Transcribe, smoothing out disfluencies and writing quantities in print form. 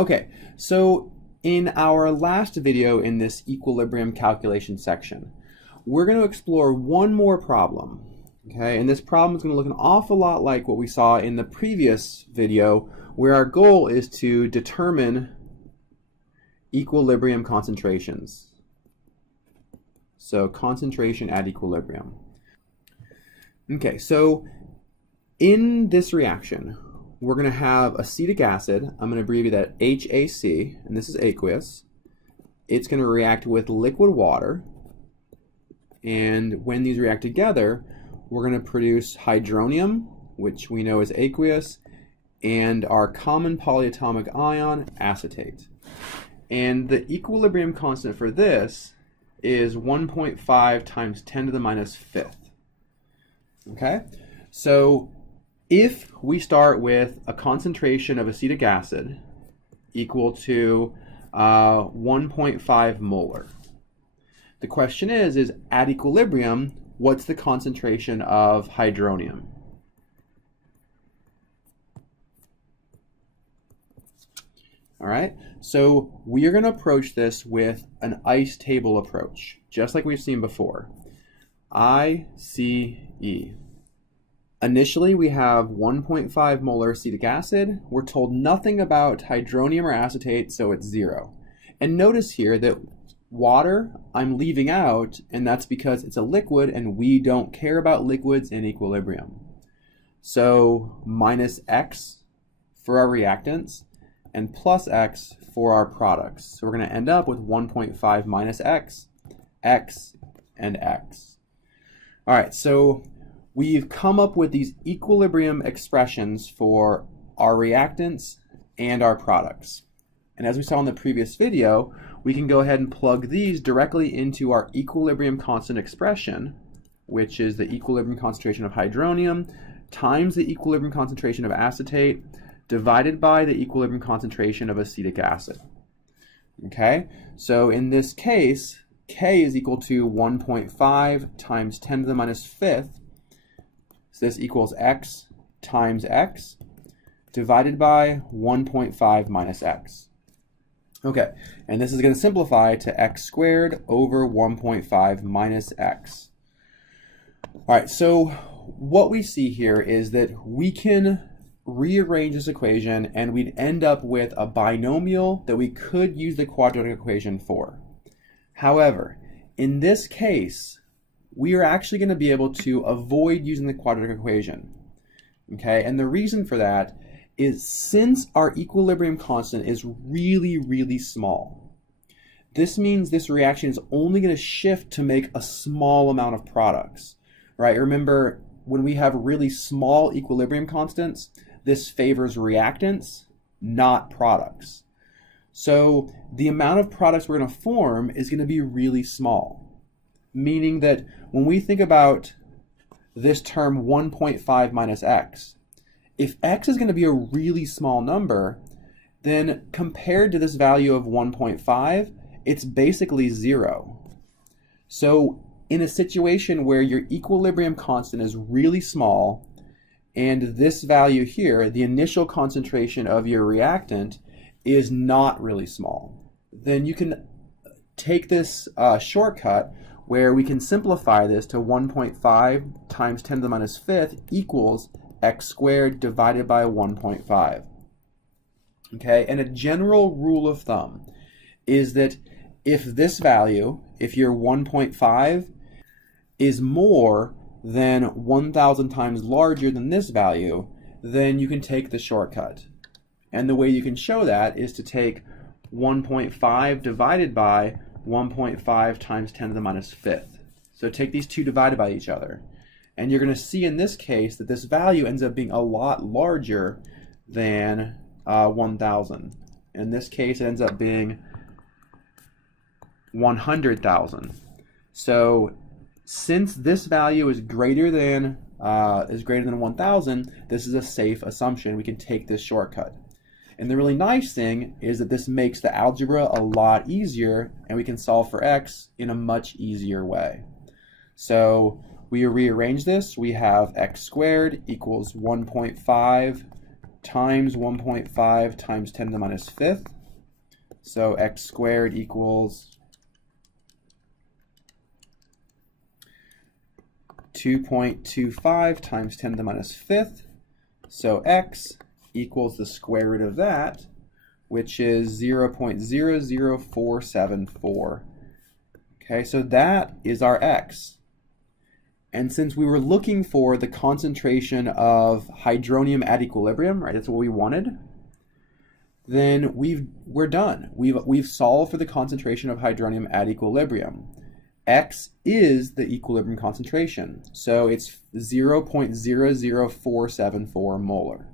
Okay, so in our last video in this equilibrium calculation section, we're going to explore one more problem. Okay, and this problem is going to look an awful lot like what we saw in the previous video, where our goal is to determine equilibrium concentrations. So concentration at equilibrium. Okay, so in this reaction, we're going to have acetic acid. I'm going to abbreviate that HAC, and this is aqueous. It's going to react with liquid water, and when these react together, we're going to produce hydronium, which we know is aqueous, and our common polyatomic ion, acetate. And the equilibrium constant for this is 1.5 times 10 to the minus fifth. Okay, so if we start with a concentration of acetic acid equal to 1.5 molar, the question is at equilibrium, what's the concentration of hydronium? All right, so we are going to approach this with an ice table approach, just like we've seen before. ICE. Initially, we have 1.5 molar acetic acid. We're told nothing about hydronium or acetate, so it's 0. And notice here that water I'm leaving out, and that's because it's a liquid, and we don't care about liquids in equilibrium. So minus X for our reactants, and plus X for our products. So we're going to end up with 1.5 minus X, X, and X. All right, so we've come up with these equilibrium expressions for our reactants and our products. And as we saw in the previous video, we can go ahead and plug these directly into our equilibrium constant expression, which is the equilibrium concentration of hydronium times the equilibrium concentration of acetate divided by the equilibrium concentration of acetic acid. Okay, so in this case, K is equal to 1.5 times 10 to the minus fifth. So this equals X times X divided by 1.5 minus X. Okay, and this is going to simplify to X squared over 1.5 minus X. All right, so what we see here is that we can rearrange this equation and we'd end up with a binomial that we could use the quadratic equation for. However, in this case, we are actually going to be able to avoid using the quadratic equation. Okay, and the reason for that is since our equilibrium constant is really, really small, this means this reaction is only going to shift to make a small amount of products, right? Remember, when we have really small equilibrium constants, this favors reactants, not products. So the amount of products we're going to form is going to be really small, meaning that when we think about this term 1.5 minus X, if X is going to be a really small number, then compared to this value of 1.5, it's basically 0. So in a situation where your equilibrium constant is really small, and this value here, the initial concentration of your reactant, is not really small, then you can take this shortcut where we can simplify this to 1.5 times 10 to the minus fifth equals X squared divided by 1.5. Okay, and a general rule of thumb is that if this value, if your 1.5 is more than 1,000 times larger than this value, then you can take the shortcut. And the way you can show that is to take 1.5 divided by 1.5 times 10 to the minus fifth. So take these two divided by each other. And you're going to see in this case that this value ends up being a lot larger than 1,000. In this case, it ends up being 100,000. So since this value is greater than 1,000, this is a safe assumption. We can take this shortcut. And the really nice thing is that this makes the algebra a lot easier, and we can solve for x in a much easier way. So we rearrange this. We have x squared equals 1.5 times 1.5 times 10 to the minus fifth. So x squared equals 2.25 times 10 to the minus fifth. So x equals the square root of that, which is 0.00474. Okay, so that is our x. And since we were looking for the concentration of hydronium at equilibrium, right, that's what we wanted, then we're done. We've solved for the concentration of hydronium at equilibrium. X is the equilibrium concentration, so it's 0.00474 molar.